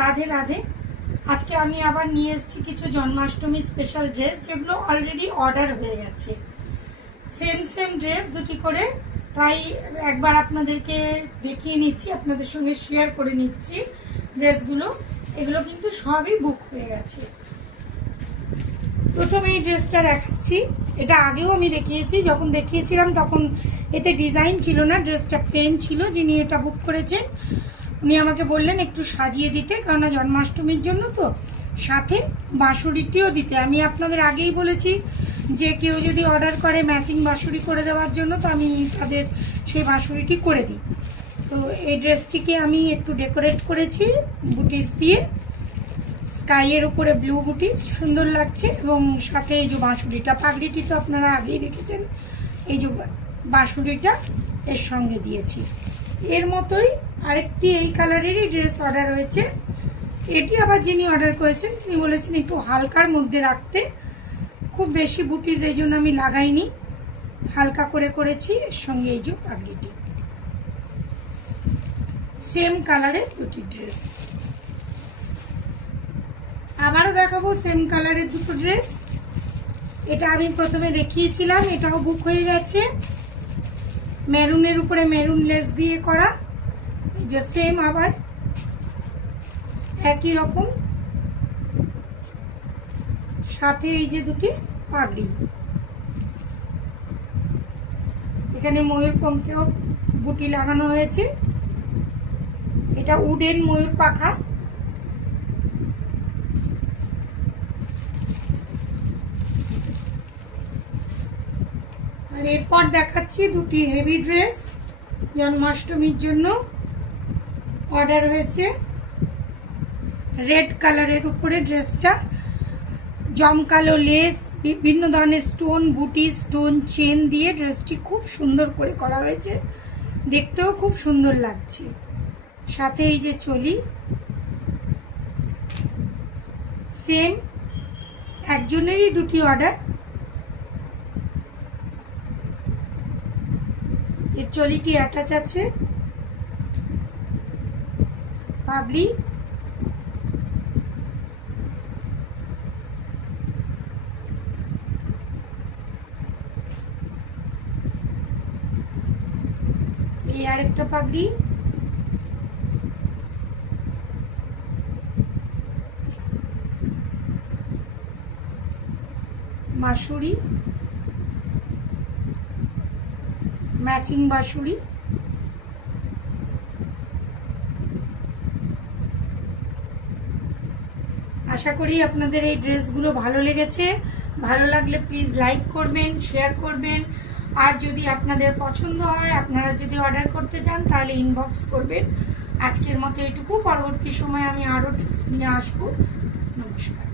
রাধে রাধে। আজকে আমি আবার নিয়ে এসেছি কিছু জন্মাষ্টমী স্পেশাল ড্রেস, যেগুলো অলরেডি অর্ডার হয়ে গেছে। সেম ড্রেস দুটি করে, তাই একবার আপনাদেরকে দেখিয়ে নিচ্ছি, আপনাদের সঙ্গে শেয়ার করে নিচ্ছি ড্রেসগুলো। এগুলো কিন্তু সবই বুক হয়ে গেছে। প্রথমে এই ড্রেসটা দেখাচ্ছি। এটা আগেও আমি দেখিয়েছি, যখন দেখিয়েছিলাম তখন এতে ডিজাইন ছিল না, ড্রেসটা প্লেন ছিল। যিনি এটা বুক করেছেন উনি আমাকে বললেন একটু সাজিয়ে দিতে, কেননা জন্মাষ্টমীর জন্য তো, সাথে বাঁশুরিটিও দিতে। আমি আপনাদের আগেই বলেছি যে কেউ যদি অর্ডার করে ম্যাচিং বাঁশুরি করে দেওয়ার জন্য, তো আমি তাদের সেই বাঁশুরিটি করে দিই। তো এই ড্রেসটিকে আমি একটু ডেকোরেট করেছি বুটিস দিয়ে, স্কাইয়ের উপরে ব্লু বুটিস, সুন্দর লাগছে। এবং সাথে এই যে বাঁশুরিটা, পাগড়িটি তো আপনারা আগেই দেখেছেন, এই যে বাঁশুরিটা এর সঙ্গে দিয়েছি। এর মতোই আরেকটি এই কালারেরই ড্রেস অর্ডার হয়েছে। এটি আবার যিনি অর্ডার করেছেন তিনি বলেছেন একটু হালকার মধ্যে রাখতে, খুব বেশি বুটিস এই জন্য আমি লাগাইনি, হালকা করে করেছি। এর সঙ্গে এই যে পাগড়িটি, সেম কালারের দুটি ড্রেস। আবারও দেখাবো সেম কালারের দুটো ড্রেস। এটা আমি প্রথমে দেখিয়েছিলাম, এটাও বুক হয়ে গেছে। মেরুনের উপরে মেরুন লেস দিয়ে করা, এই যে সেম আবার একই রকম, সাথে এই যে দুটি পাগড়ি। এখানে ময়ূরপঙ্খেও বুটি লাগানো হয়েছে। এটা উডেন ময়ূর পাখা। আর এরপর দেখাচ্ছি দুটি হেভি ড্রেস, জন্মাষ্টমীর জন্য অর্ডার হয়েছে। রেড কালারের উপরে ড্রেসটা, জমকালো লেস, বিভিন্ন ধরনের স্টোন বুটি, স্টোন চেন দিয়ে ড্রেসটি খুব সুন্দর করে করা হয়েছে, দেখতেও খুব সুন্দর লাগছে। সাথে এই যে চলি, সেম একজনেরই দুটি অর্ডার। এর চলিটি অ্যাটাচ আছে, পাগড়ি, এই আরেকটা পাগড়ি, বাঁশুরি, ম্যাচিং বাঁশুরি। আশা করি আপনাদের এই ড্রেসগুলো ভালো লেগেছে। ভালো লাগলে প্লিজ লাইক করবেন, শেয়ার করবেন। আর যদি আপনাদের পছন্দ হয়, আপনারা যদি অর্ডার করতে চান, তাহলে ইনবক্স করবেন। আজকের মতো এটুকু, পরবর্তী সময় আমি আরও ড্রেস নিয়ে আসবো। নমস্কার।